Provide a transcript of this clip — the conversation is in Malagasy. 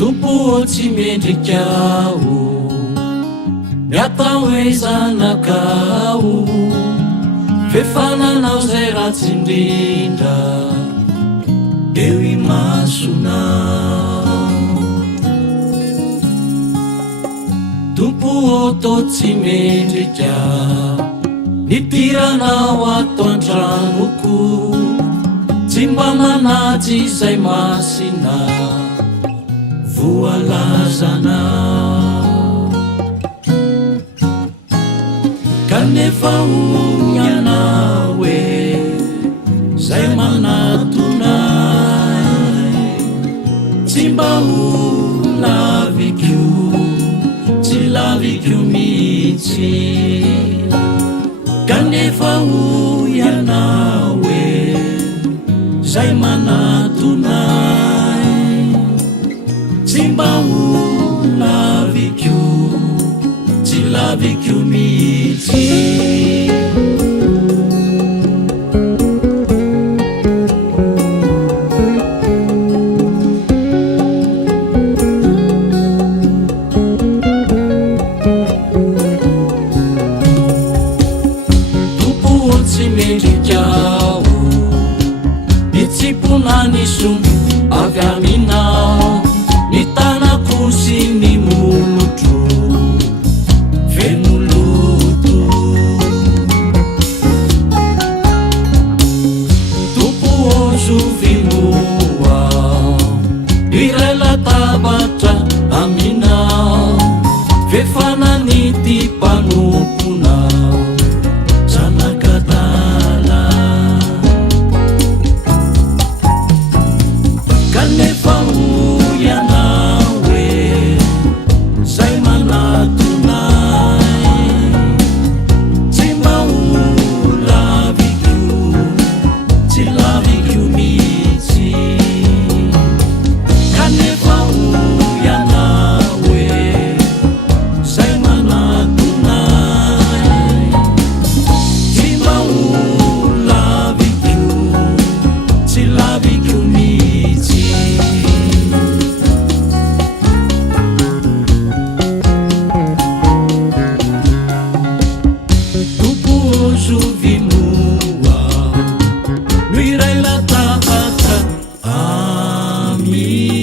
tompo tsy mendrikao miatao hoe zanakao fefananao zay ratsy indrindra eo imasonao tompo tô tsy mendrika nitiranao ato antranoko tsy mba manatsy zay masina voalazanao kanefa ognyanao hoe zay manatonay tsy mba ho lavikio tsy lavikio mihitsy kanefa ognyanao hoe zay manatonay tsy mba ho lavikio tsy lavikio mihitsy tompo tsy mendrikao itsipona so avy aminao ny tanako sy ny molotro fenoloto tompo ozovimoa iray latabatra aminao fefananity mpanomponao zanakadala kanefa oyanao hoe zay manatonay tsy mba ho lavikio tsy lavikio mihitsy kanefa oyanao hoe zay manatonay tsy mba ho lavikio tsy lavikio mihitsy tompo ozovimoa no iray latabatra ami